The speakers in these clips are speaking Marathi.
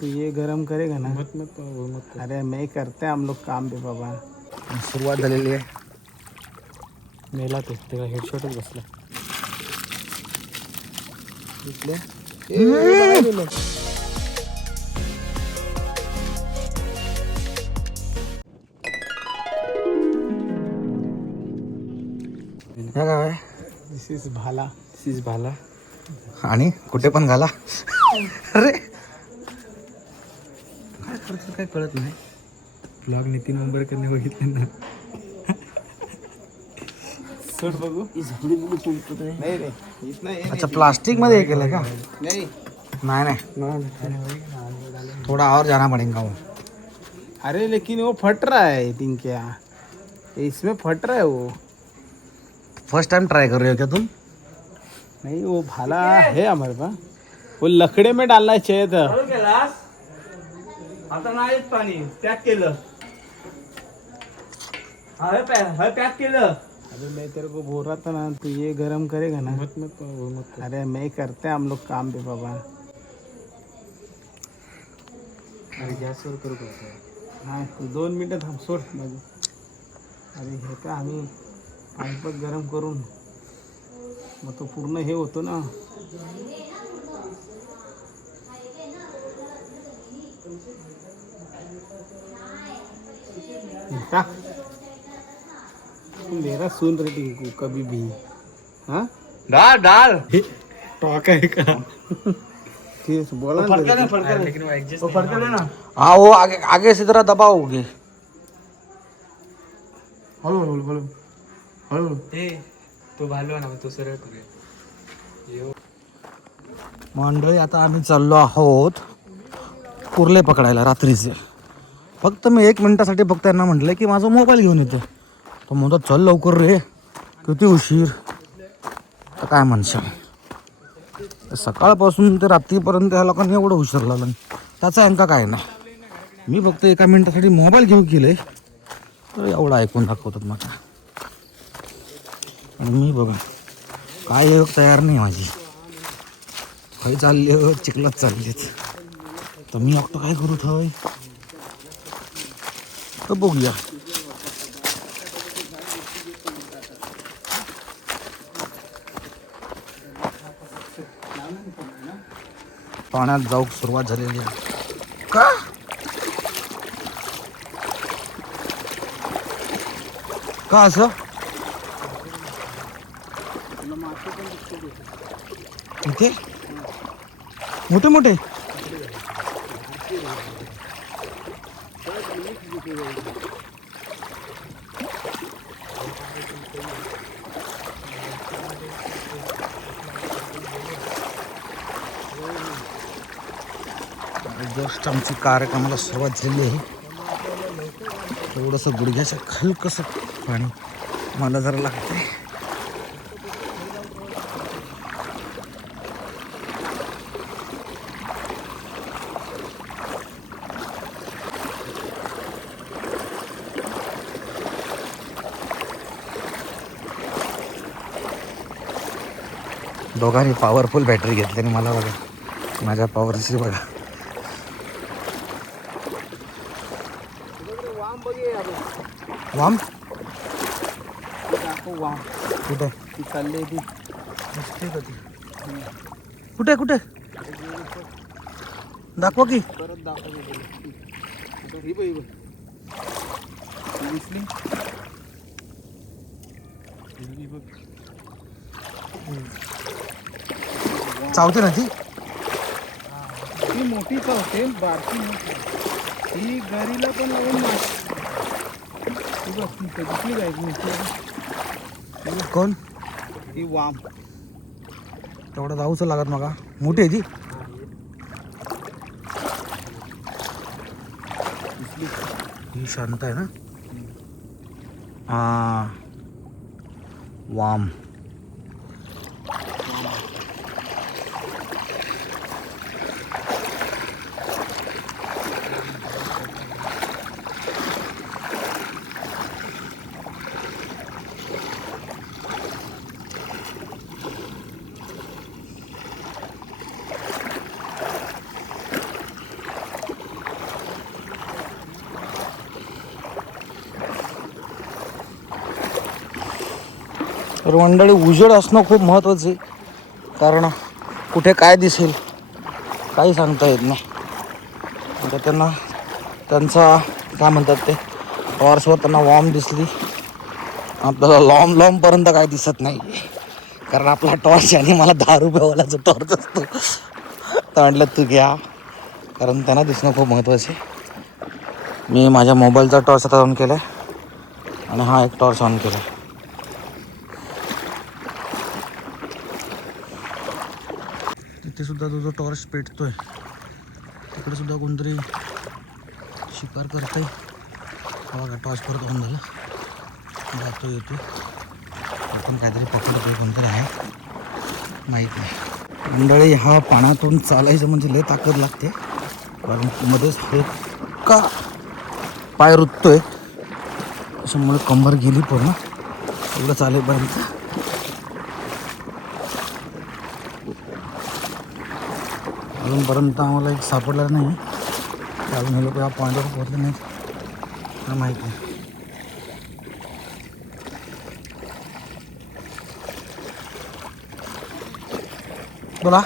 तो ये गरम करेगा ना? मत अरे मैं करते हैं हम लोग काम पे बाबा. सुरुवात झालेली आहे. मेला तो त्याला हेडशॉटच बसला. हे काय आहे? दिस इज भाला. सीज भाला आणि कुठे पण घाला. अरे काय करतो काय कळत नाही. ब्लॉग नितीन मुंबईकरने बघितले ना. सोड बघू. नाही रे इतना ये अच्छा प्लास्टिक मध्ये हे केलंय का? नहीं. नाही नाही थोड़ा और जाना पड़ेगा वो. अरे लेकिन वो फट रहा है थिंक क्या इसमें फट रहा है वो. फर्स्ट टाइम ट्राई कर रहे हो क्या तुम? नहीं वो भाला है हमारे पास. वो लकड़े में डालना चाहिए था. आता नाही पाणी पॅक केलं. पॅक केलं. अरे मैं तेरे को बोल रहा था ना तू ये गरम करेगा ना? मत. अरे मैं करते हैं हम लोग काम पे बाबा. अरे गॅसवर करू का? हाँ 2 मिनटं थांब सोड माझं. अरे हे का आम्ही पाईपच गरम करून मग तो पूर्ण हे होतो ना. टाक. तू मेरा सुन रही टिंकू कभी भी. हाँ डाल डाल. टॉक आहे का? ठीक है बोला ना फडका तरी. फडका ना. हाँ वो आगे आगे से जरा दबाओगे. हळू ते तो भालो ना तो सरळ करूया. मंडळी आता आम्ही चाललो आहोत कुर्ले पकडायला रात्रीचे. फक्त मी 1 मिनिटासाठी फक्त त्यांना म्हटलं की माझा मोबाईल घेऊन येतो. तो म्हणतो चल लवकर रे किती उशीर. तर काय म्हणशाल सकाळपासून ते रात्रीपर्यंत ह्या लोकांनी एवढं उशीर लावलं त्याचा यांका काय नाही. मी फक्त 1 मिनिटासाठी मोबाईल घेऊन गेले तर एवढं ऐकून दाखवतात मला. आणि मी बघा काय तयार नाही माझी. खय चालले चिखलात चाललेत. तर मी एकटं काय करू थय तर बघूया. पाण्यात जाऊ सुरुवात झालेली आहे. का का असं इथे मोठे मोठे जस्ट आमची कार्यक्रमाला सुरुवात झाली आहे. थोडंसं गुडघ्याच्या हलकंसं पाणी मला जरा लागतंय. दोघांनी पॉवरफुल बॅटरी घेतली आणि मला बघा माझ्या पॉवरची बघा. वाम वाम कुठे ती चालली ती. कुठे कुठे दाखवा की. परत दाखवतो. ही बघ दिसली. चावते ना ती. ती मोठी चावते बारकी मोठी. ही घरीला पण लावून दिसली काय मोठी. कोण ती वाम तेवढं जाऊच लागत मग. मोठी आहे ती. ही शांत आहे ना. हा वाम. तर मंडळी उजेड असणं खूप महत्त्वाचं आहे, कारण कुठे काय दिसेल काही सांगता येत नाही. आता त्यांना त्यांचा काय म्हणतात ते टॉर्चवर त्यांना वॉर्म दिसली, आपल्याला लांबपर्यंत काय दिसत नाही, कारण आपला टॉर्च आणि मला 10 रुपयेवालाचा टॉर्च असतो. तर म्हटलं तू घ्या, कारण त्यांना दिसणं खूप महत्त्वाचं आहे. मी माझ्या मोबाईलचा टॉर्च आता ऑन केला आहे आणि हा एक टॉर्च ऑन केला आहे. तिथे सुद्धा तो जो टॉर्च पेटतोय तिकडे सुद्धा कोणतरी शिकार करतंय. बघा टॉर्च परत ऑन झाला, जातो येतो, आपण काहीतरी पकडतोय, कोणतरी आहे माहीत नाही. मंडळी हा पाण्यातून चालायचं म्हणजे लय ताकद लागते, कारण मध्येच हलका पाय रुततोय, त्याच्यामुळे कंबर गेली पूर्ण एवढं चालेपर्यंत. अजूनपर्यंत आम्हाला एक सापडला नाही, अजून हे लोक या पॉईंटवर पोहोचले नाहीत, काय माहीत नाही. बोला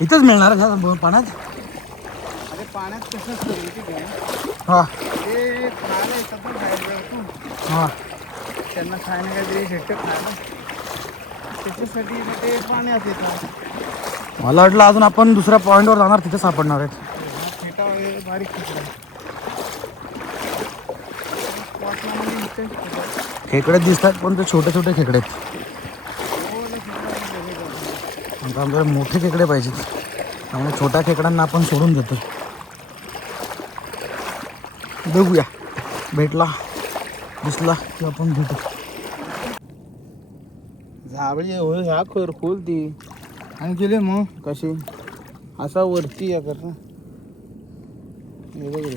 इथंच मिळणार आहे पाण्यात. अरे पाण्यात कसं असतं माहिती का, हां ते खायला येतात ना बाहेर, हां त्यांना खायला काहीतरी भेटतं खायला, त्याच्यासाठी मग ते पाण्यात येतात. मला वाटलं अजून आपण दुसऱ्या पॉईंटवर जाणार, तिथे सापडणार आहेत. खेटा वगैरे बारीक खेकडा स्पॉटमध्ये इथे खेकडे दिसतात पण ते छोटे छोटे खेकडे आहेत. आता आमच्याकडे मोठे खेकडे पाहिजेत, त्यामुळे छोट्या खेकड्यांना आपण सोडून देतो. बघूया, भेटला दिसला की आपण भेटू. झावळी होय ह्या खर खोल ती आणि गेले मग कशी असा वरती या कर ना, हे बघ रे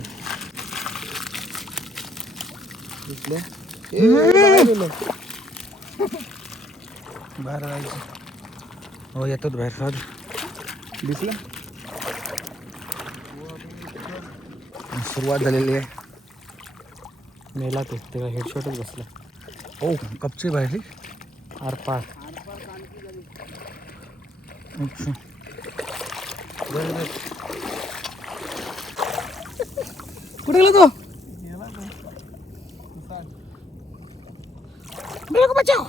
दिसले. बाहेर जायचं. हो येतात बाहेर, सर दिसलं. सुरुवात झालेली आहे. मेला ते त्याला हेडशॉटच बसला. हो कपची बाहेर आरपार. अच्छा कुठे गेला तो? मेरे को बचाओ.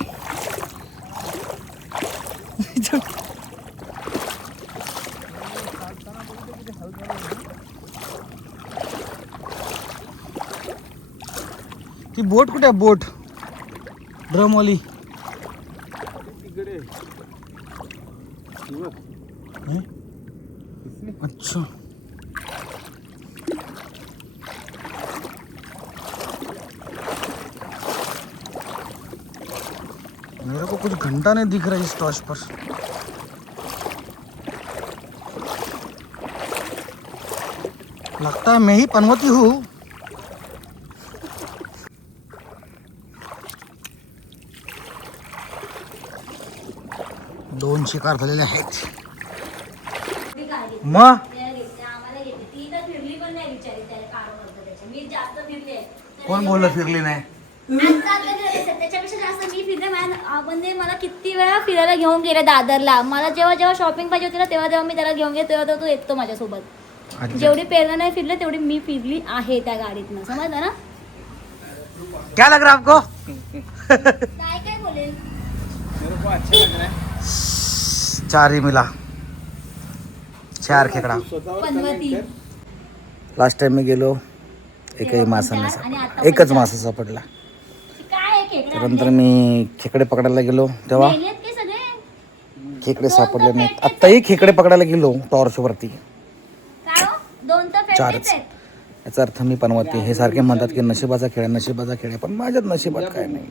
ती बोट कुठे आहे? बोट ड्रमवाली तिकडे अच्छा. मेरे को कुछ घंटा नहीं दिख रहा है इस टॉर्च पर. लगता है मैं ही पनवती हूँ. दोन शिकार झालेले आहेत. मग कोण बोललं फिरली नाही? त्याच्यापेक्षा जास्त मी फिरले. म्हणजे मला किती वेळा फिरायला घेऊन गेले दादरला. मला जेव्हा जेव्हा शॉपिंग पाहिजे होती ना तेव्हा तेव्हा मी त्याला घेऊन गेले, तेव्हा तो येतो माझ्यासोबत. जेवढी प्रेरणा नाही फिरले तेवढी मी फिरली आहे त्या गाडीतनं, समजलं ना. क्या लग रहा आपको? काय काय बोलेल. मेरे को अच्छा लग रहा है. 4 ही मिला, 4 खेकडा. पनवती लास्ट टाइम मी गेलो एकही मासा नाही सापडला, एकच मासा सापडला. काय आहे खेकडे त्यानंतर मी खेकडे पकडायला गेलो तेव्हा मेलेत की सगळे. खेकडे सापडले नाहीत. आत्ताही खेकडे पकडायला गेलो टॉर्चवरती, काय हो? 2 तर फेडलेच 4च. आहेत. याचा अर्थ मी पनवती. हे सारखे म्हणतात की नशिबाचा खेळ, नशिबाचा खेळ आहे, पण माझ्यात नशिबात काय नाही.